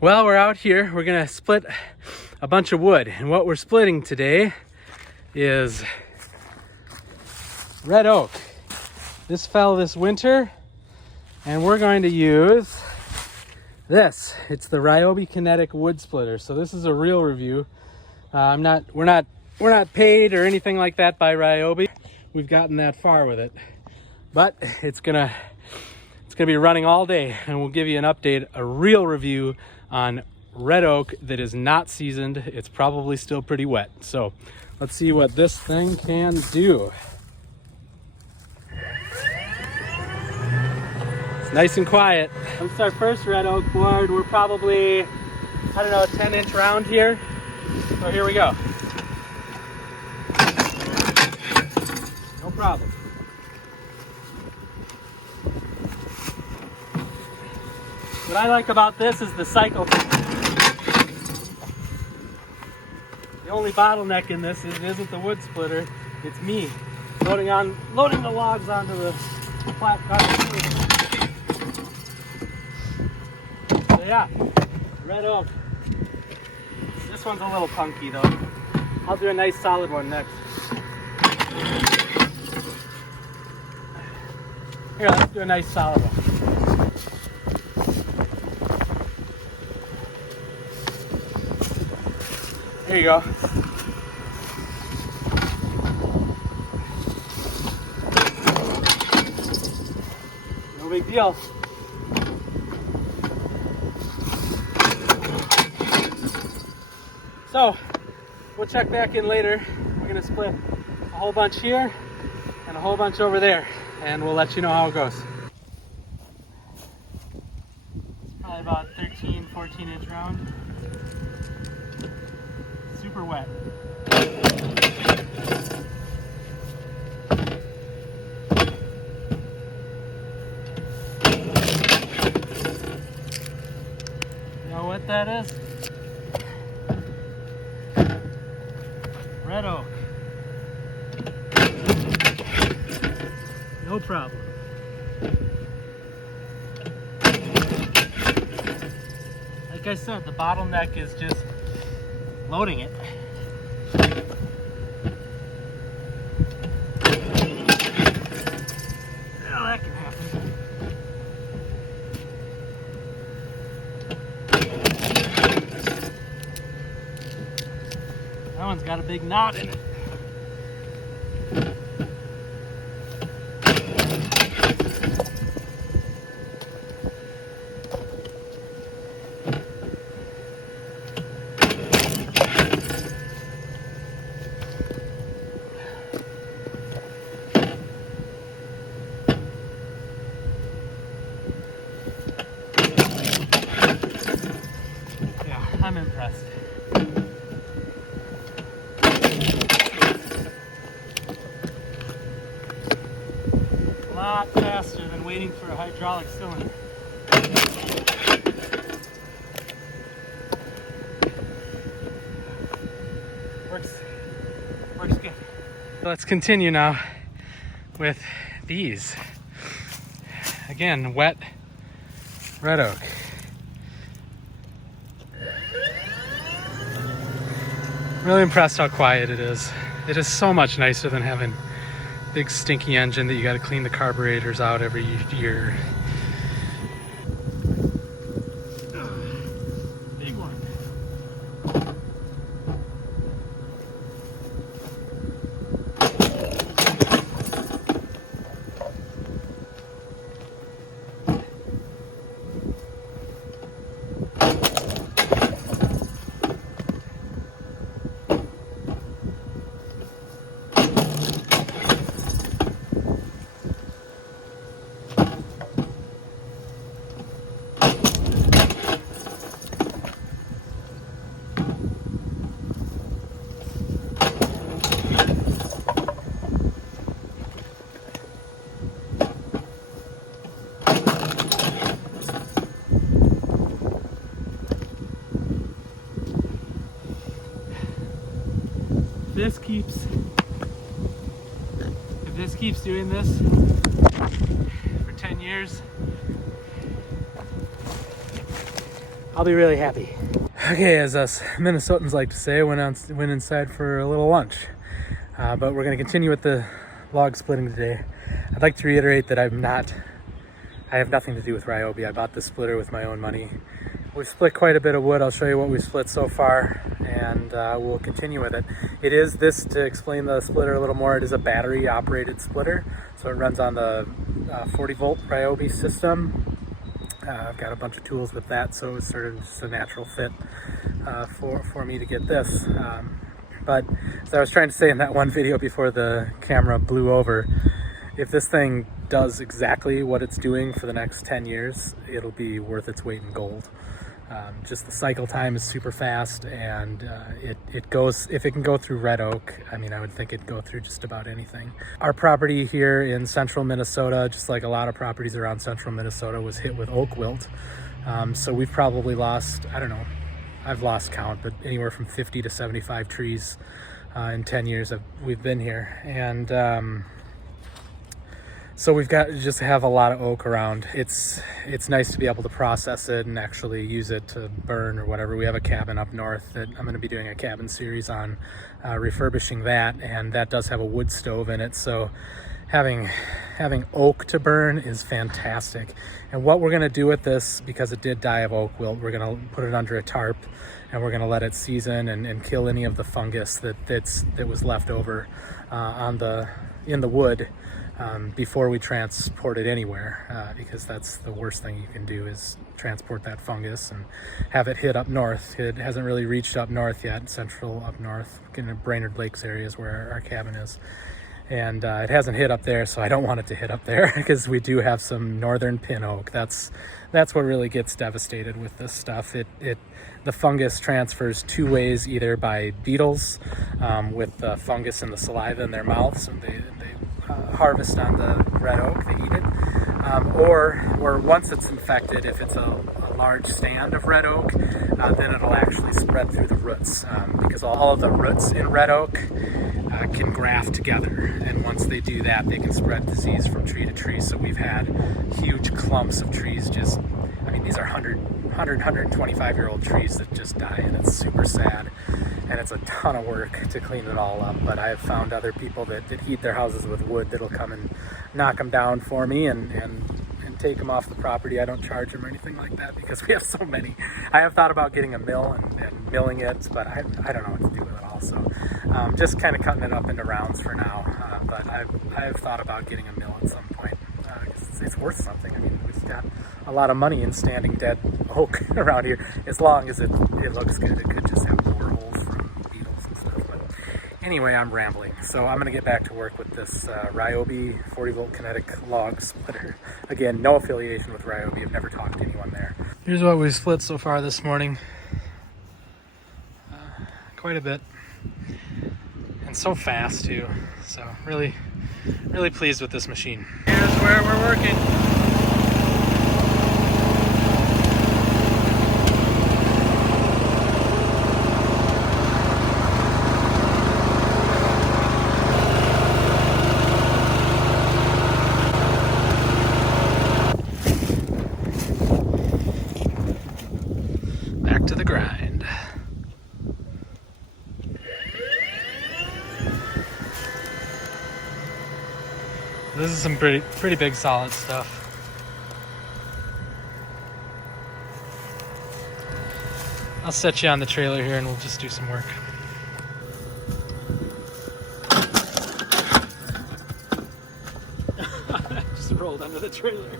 Well, we're out here. We're gonna split a bunch of wood, and what we're splitting today is red oak. This fell this winter, and we're going to use this. It's the Ryobi Kinetic wood splitter. So this is a real review. We're not paid or anything like that by Ryobi. We've gotten that far with it, but it's gonna be running all day, and we'll give you an update, a real review on red oak that is not seasoned. It's probably still pretty wet. So let's see what this thing can do. It's nice and quiet. This is our first red oak board. We're probably, I don't know, a 10-inch round here. So here we go. No problem. What I like about this is the cycle. The only bottleneck in this isn't the wood splitter, it's me loading the logs onto the flat cutter. So yeah, red oak. This one's a little punky though. I'll do a nice solid one next. Here, let's do a nice solid one. There you go. No big deal. So, we'll check back in later. We're gonna split a whole bunch here and a whole bunch over there, and we'll let you know how it goes. It's probably about 13, 14-inch round. Super wet. You know what that is? Red oak. No problem. Like I said, the bottleneck is just loading it. Well, that can happen. That one's got a big knot in it. I'm impressed. A lot faster than waiting for a hydraulic cylinder. Works good. Let's continue now with these. Again, wet red oak. Really impressed how quiet it is. It is so much nicer than having a big stinky engine that you got to clean the carburetors out every year. Big one. If this keeps doing this for 10 years, I'll be really happy. Okay, as us Minnesotans like to say, went inside for a little lunch. But we're going to continue with the log splitting today. I'd like to reiterate that I have nothing to do with Ryobi. I bought this splitter with my own money. We've split quite a bit of wood. I'll show you what we've split so far, and we'll continue with it. It is this, to explain the splitter a little more, it is a battery operated splitter. So it runs on the 40 volt Ryobi system. I've got a bunch of tools with that, so it's sort of just a natural fit for me to get this. But as I was trying to say in that one video before the camera blew over, if this thing does exactly what it's doing for the next 10 years, it'll be worth its weight in gold. Just the cycle time is super fast, and it goes, if it can go through red oak, I mean, I would think it'd go through just about anything. Our property here in central Minnesota, just like a lot of properties around central Minnesota, was hit with oak wilt. So we've probably lost, I don't know, I've lost count, but anywhere from 50 to 75 trees in 10 years we've been here. And so we've got to just have a lot of oak around. It's nice to be able to process it and actually use it to burn or whatever. We have a cabin up north that I'm going to be doing a cabin series on, refurbishing that, and that does have a wood stove in it. So having oak to burn is fantastic. And what we're going to do with this, because it did die of oak wilt, we're going to put it under a tarp, and we're going to let it season and kill any of the fungus that was left over in the wood. Before we transport it anywhere, because that's the worst thing you can do, is transport that fungus and have it hit up north. It hasn't really reached up north yet, central up north, in the Brainerd Lakes areas where our cabin is. And it hasn't hit up there, so I don't want it to hit up there, because we do have some northern pin oak. That's what really gets devastated with this stuff. The fungus transfers two ways, either by beetles with the fungus in the saliva in their mouths, and they harvest on the red oak, they eat it, or once it's infected, if it's a large stand of red oak, then it'll actually spread through the roots, because all of the roots in red oak can graft together, and once they do that, they can spread disease from tree to tree. So we've had huge clumps of trees just, I mean, these are 125-year-old trees that just die, and it's super sad. And it's a ton of work to clean it all up. But I have found other people that heat their houses with wood that'll come and knock them down for me and take them off the property. I don't charge them or anything like that, because we have so many. I have thought about getting a mill and milling it, but I don't know what to do with it all. So just kind of cutting it up into rounds for now. But I have thought about getting a mill at some point. It's worth something. I mean, we've got a lot of money in standing dead oak around here. As long as it looks good, it could just have boreholes from beetles and stuff. But anyway, I'm rambling. So I'm going to get back to work with this Ryobi 40 volt Kinetic log splitter. Again, no affiliation with Ryobi. I've never talked to anyone there. Here's what we've split so far this morning. Quite a bit. And so fast too. So really pleased with this machine. Here's where we're working. Back to the grind. This is some pretty big solid stuff. I'll set you on the trailer here and we'll just do some work. Just rolled under the trailer.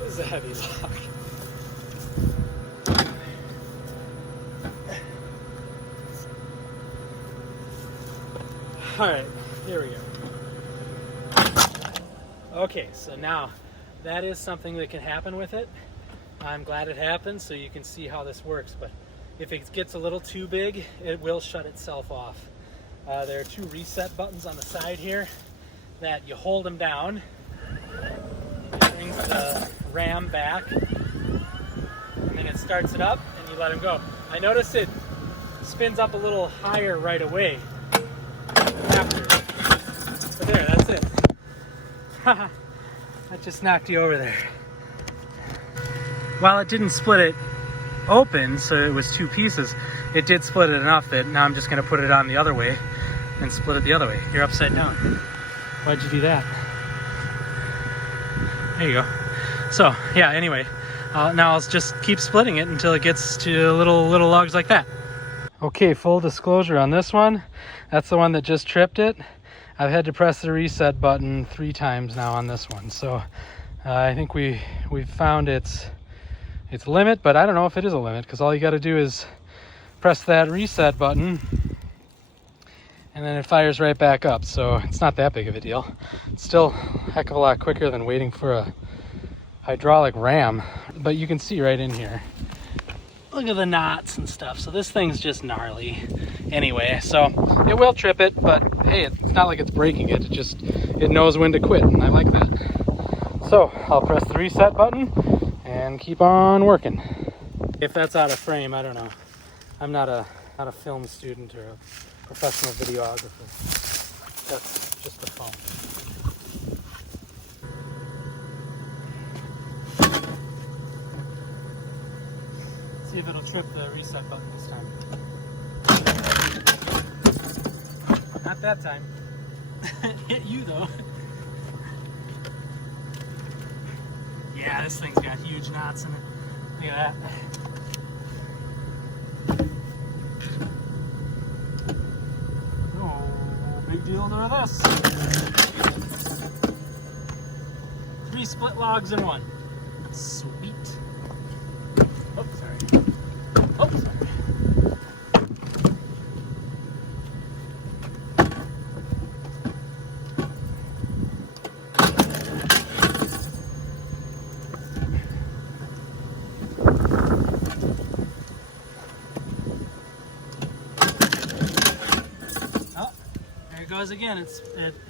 This is a heavy log. All right, here we go. Okay, so now that is something that can happen with it. I'm glad it happened so you can see how this works, but if it gets a little too big, it will shut itself off. There are two reset buttons on the side here that you hold them down the ram back, and then it starts it up and you let him go. I notice it spins up a little higher right away after. But there, that's it. That just knocked you over there. While it didn't split it open, so it was two pieces, it did split it enough that now I'm just going to put it on the other way and split it the other way. You're upside down. Why'd you do that? There you go. So yeah, anyway, now I'll just keep splitting it until it gets to little logs like that. Okay, full disclosure on this one. That's the one that just tripped it. I've had to press the reset button 3 times now on this one. So I think we've found its limit, but I don't know if it is a limit, because all you got to do is press that reset button and then it fires right back up. So it's not that big of a deal. It's still a heck of a lot quicker than waiting for a hydraulic ram. But you can see right in here, look at the knots and stuff. So this thing's just gnarly anyway. So it will trip it, but hey, it's not like it's breaking it. It knows when to quit, and I like that. So I'll press the reset button and keep on working. If that's out of frame, I don't know. I'm not a film student or a professional videographer. That's just a phone. See if it'll trip the reset button this time. Not that time. It hit you though. Yeah, this thing's got huge knots in it. Look at that. Oh, big deal to this. 3 split logs in one. Sweet. Oh, sorry. Oh, sorry. Oh, there it goes again. It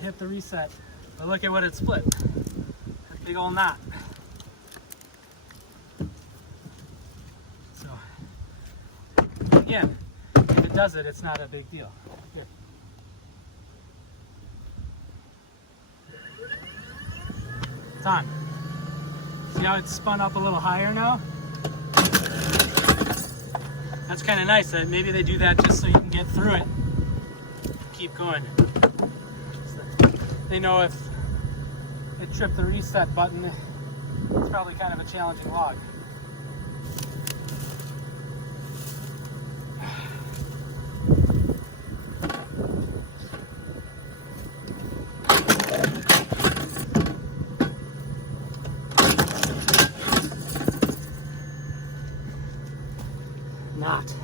hit the reset. But look at what it split. That big old knot. Again, if it does it, it's not a big deal. Here. It's on. See how it's spun up a little higher now? That's kind of nice. Maybe they do that just so you can get through it. Keep going. They know if it tripped the reset button, it's probably kind of a challenging log. Not.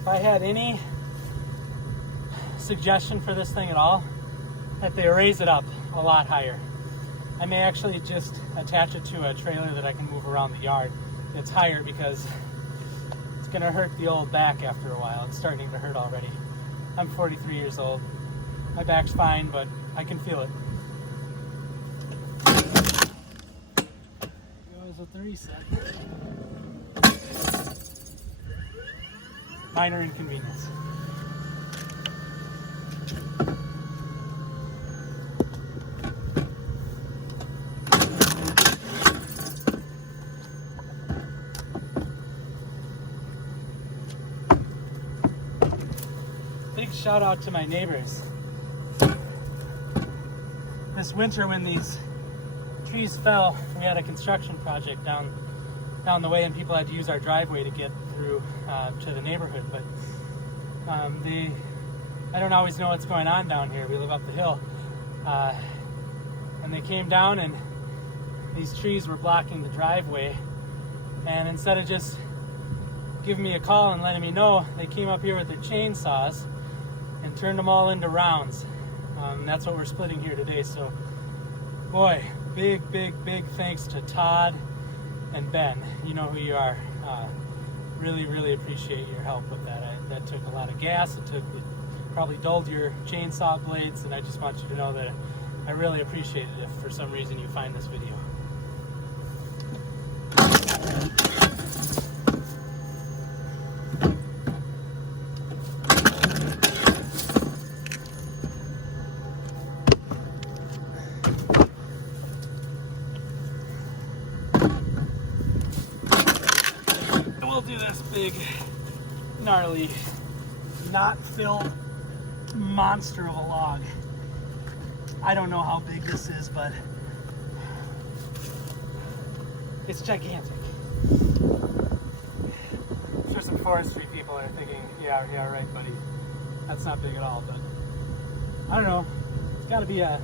If I had any suggestion for this thing at all, that they raise it up a lot higher. I may actually just attach it to a trailer that I can move around the yard. It's higher because it's gonna hurt the old back after a while. It's starting to hurt already. I'm 43 years old. My back's fine, but I can feel it. Goes with the reset. Minor inconvenience. Big shout out to my neighbors. This winter when these trees fell, we had a construction project down the way and people had to use our driveway to get through to the neighborhood. But I don't always know what's going on down here. We live up the hill. And they came down and these trees were blocking the driveway. And instead of just giving me a call and letting me know, they came up here with their chainsaws and turned them all into rounds. That's what we're splitting here today. So, boy, big thanks to Todd and Ben. You know who you are. Really appreciate your help with that. That took a lot of gas. It probably dulled your chainsaw blades, and I just want you to know that I really appreciate it if for some reason you find this video. We'll do this big, gnarly, not filled monster of a log. I don't know how big this is, but it's gigantic. I'm sure some forestry people are thinking, yeah, right, buddy. That's not big at all, but I don't know. It's got to be a, I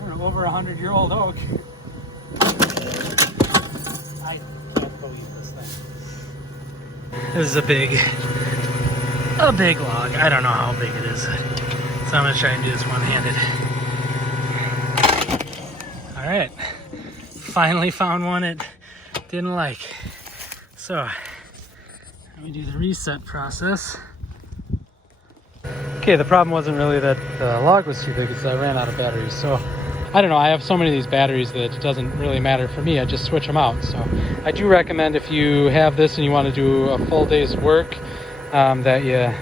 don't know, over 100-year-old oak. I can't believe this thing. This is a big log. I don't know how big it is. So I'm gonna try and do this one-handed. All right, finally found one it didn't like. So let me do the reset process. Okay, the problem wasn't really that the log was too big, it's I ran out of batteries. So I don't know, I have so many of these batteries that it doesn't really matter for me. I just switch them out. So I do recommend if you have this and you want to do a full day's work, that you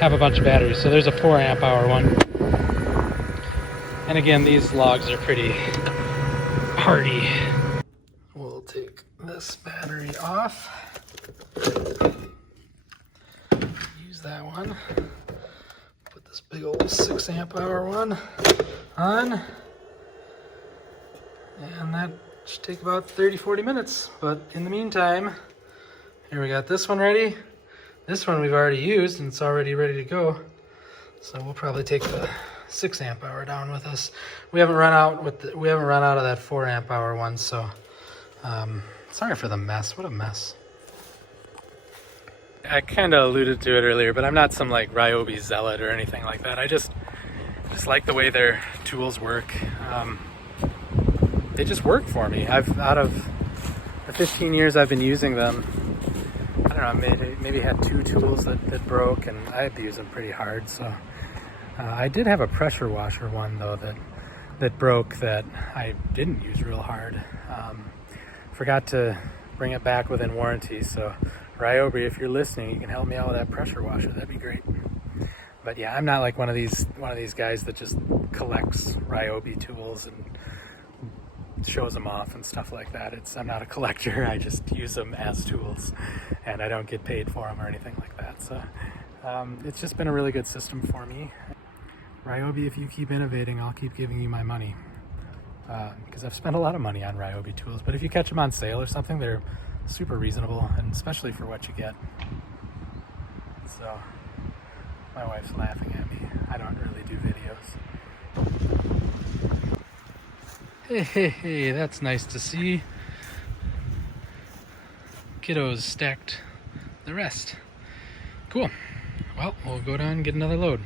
have a bunch of batteries. So there's a 4 amp hour one. And again, these logs are pretty hardy. We'll take this battery off. Use that one. Put this big old 6 amp hour one on. And that should take about 30-40 minutes. But in the meantime, here we got this one ready. This one we've already used and it's already ready to go. So we'll probably take the 6 amp hour down with us. We haven't run out of that 4 amp hour one, so sorry for the mess. What a mess. I kind of alluded to it earlier, but I'm not some like Ryobi zealot or anything like that. I just like the way their tools work. They just work for me. Out of the 15 years I've been using them, I don't know, maybe had 2 tools that broke, and I abuse them pretty hard. So I did have a pressure washer one though that broke that I didn't use real hard. Forgot to bring it back within warranty. So Ryobi, if you're listening, you can help me out with that pressure washer. That'd be great. But yeah, I'm not like one of these guys that just collects Ryobi tools and shows them off and stuff like that. I'm not a collector. I just use them as tools, and I don't get paid for them or anything like that. So it's just been a really good system for me. Ryobi, if you keep innovating, I'll keep giving you my money, because I've spent a lot of money on Ryobi tools. But if you catch them on sale or something, they're super reasonable, and especially for what you get. So my wife's laughing at me. I don't really do videos. Hey, that's nice to see. Kiddos stacked the rest. Cool. Well, we'll go down and get another load.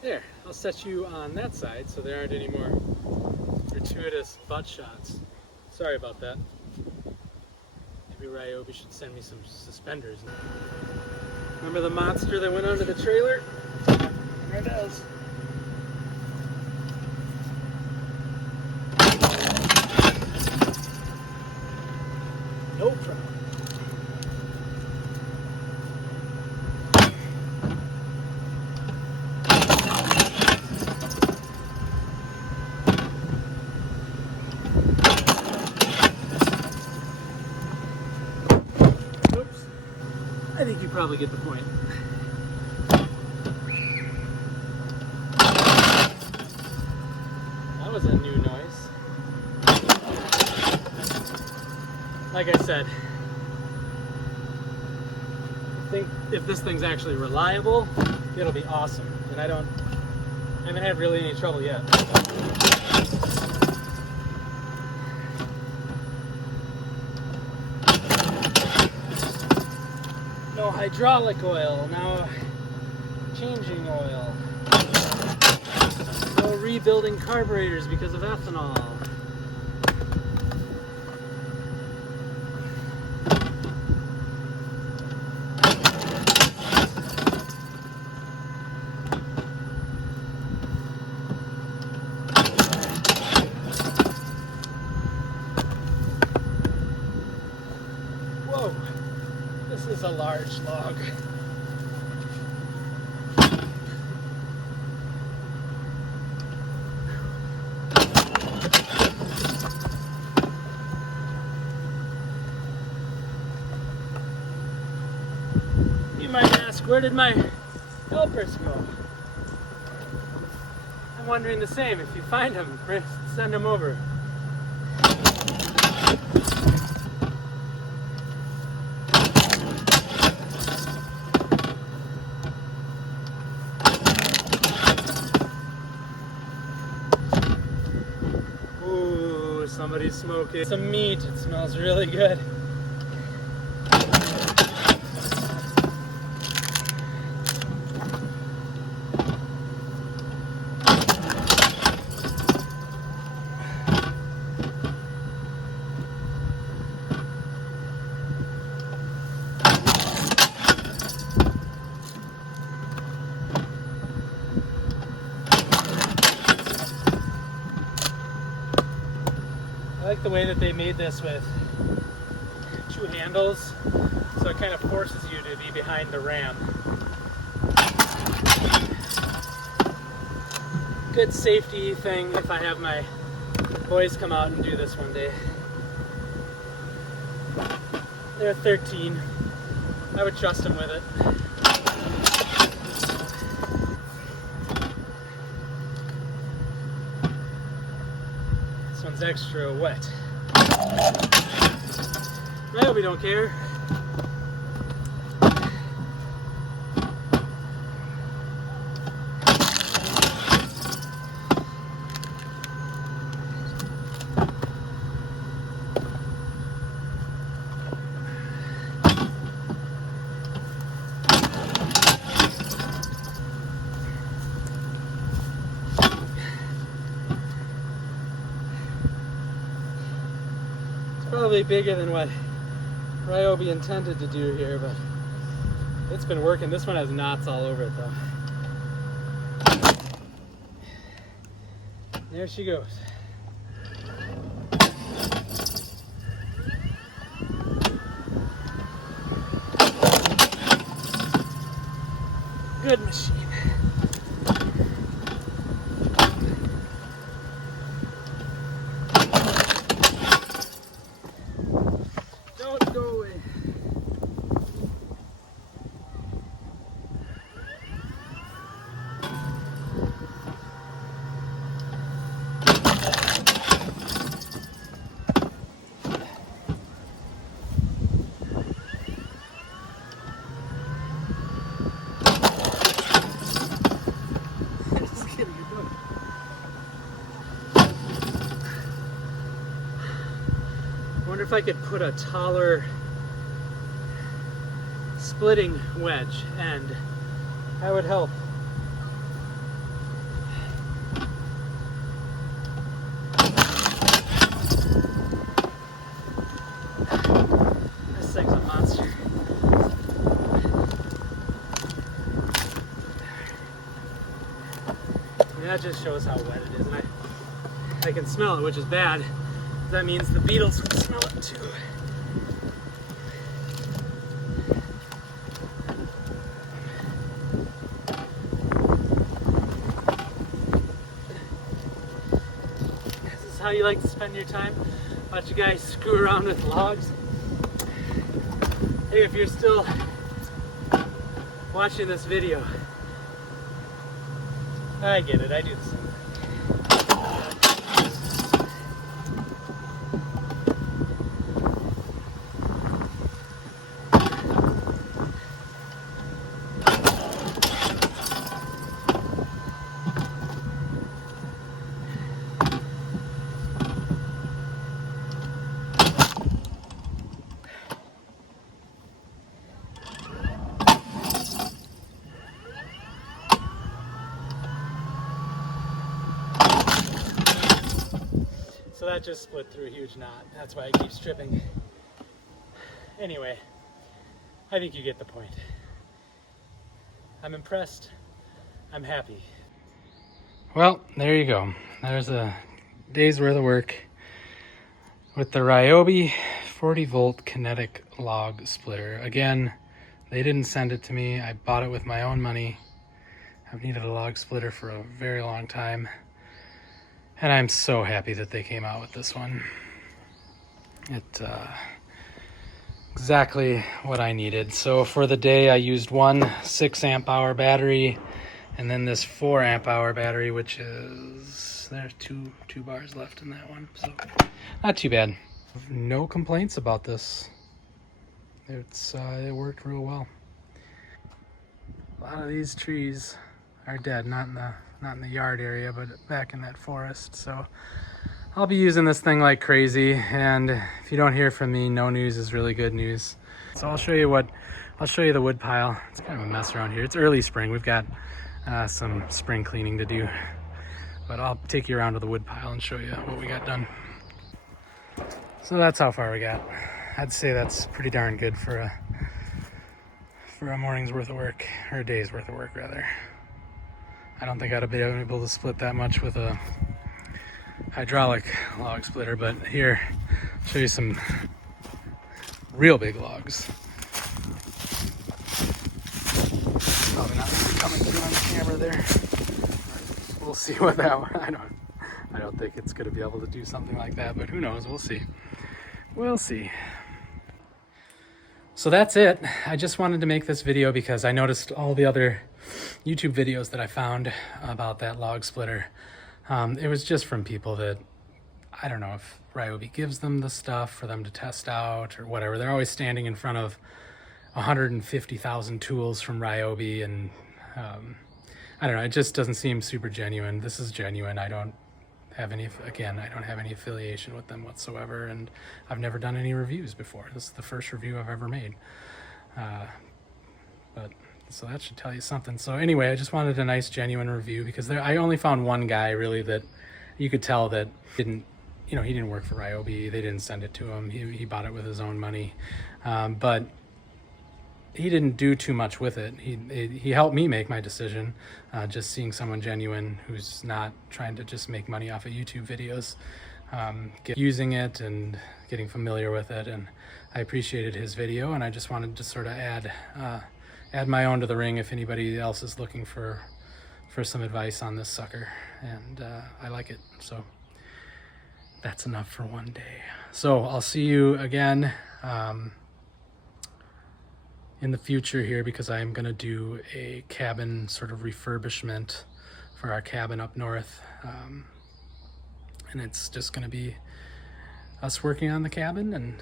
There, I'll set you on that side so there aren't any more gratuitous butt shots. Sorry about that. Maybe Ryobi should send me some suspenders. Remember the monster that went under the trailer? There it is. No problem. Oops. I think you probably get the point. That was a new noise. Like I said, I think if this thing's actually reliable, it'll be awesome. And I haven't had really any trouble yet. No hydraulic oil. Now changing oil. No rebuilding carburetors because of ethanol. Whoa, this is a large log. You might ask, where did my helpers go? I'm wondering the same. If you find them, send them over. Ooh, somebody's smoking some meat. It smells really good. I like the way that they made this with two handles, so it kind of forces you to be behind the ram. Good safety thing if I have my boys come out and do this one day. They're 13. I would trust them with it. This one's extra wet. Ryobi don't care. Probably bigger than what Ryobi intended to do here, but it's been working. This one has knots all over it though. There she goes. Good machine. I wonder if I could put a taller splitting wedge end. That would help. This thing's a monster. That just shows how wet it is, and I can smell it, which is bad. That means the beetles will smell it too. This is how you like to spend your time? Watch you guys screw around with logs. Hey, if you're still watching this video, I get it, I do the same. So that just split through a huge knot. That's why it keeps tripping. Anyway, I think you get the point. I'm impressed. I'm happy. Well, there you go. There's a day's worth of work with the Ryobi 40 volt kinetic log splitter. Again, they didn't send it to me. I bought it with my own money. I've needed a log splitter for a very long time. And I'm so happy that they came out with this one. Exactly what I needed. So for the day I used one 6 amp hour battery and then this 4 amp hour battery, which is, there's two bars left in that one. So not too bad. No complaints about this. It worked real well. A lot of these trees are dead, not in the yard area, but back in that forest. So I'll be using this thing like crazy, and if you don't hear from me, no news is really good news. So I'll show you the wood pile. It's kind of a mess around here. It's early spring. We've got some spring cleaning to do, but I'll take you around to the wood pile and show you what we got done. So that's how far we got. I'd say that's pretty darn good for a morning's worth of work, or a day's worth of work rather. I don't think I'd have been able to split that much with a hydraulic log splitter, but here, I'll show you some real big logs. Probably not coming through on the camera there. We'll see what that one, I don't think it's gonna be able to do something like that, but who knows, we'll see. We'll see. So that's it. I just wanted to make this video because I noticed all the other YouTube videos that I found about that log splitter. It was just from people that, I don't know if Ryobi gives them the stuff for them to test out or whatever. They're always standing in front of 150,000 tools from Ryobi, and I don't know, it just doesn't seem super genuine. This is genuine. I don't have any affiliation with them whatsoever, and I've never done any reviews before. This is the first review I've ever made. But so that should tell you something. So anyway, I just wanted a nice genuine review because I only found one guy really that you could tell that he didn't work for Ryobi. They didn't send it to him. He bought it with his own money. But he didn't do too much with it. He helped me make my decision, just seeing someone genuine who's not trying to just make money off of YouTube videos, using it and getting familiar with it. And I appreciated his video, and I just wanted to sort of add my own to the ring if anybody else is looking for some advice on this sucker. And I like it, so that's enough for one day. So I'll see you again in the future here, because I am going to do a cabin sort of refurbishment for our cabin up north, and it's just going to be us working on the cabin, and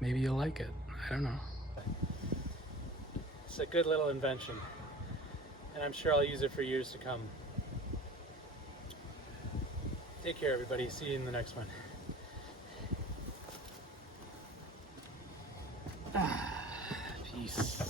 maybe you'll like it. I don't know. It's a good little invention, and I'm sure I'll use it for years to come. Take care, everybody. See you in the next one. Peace.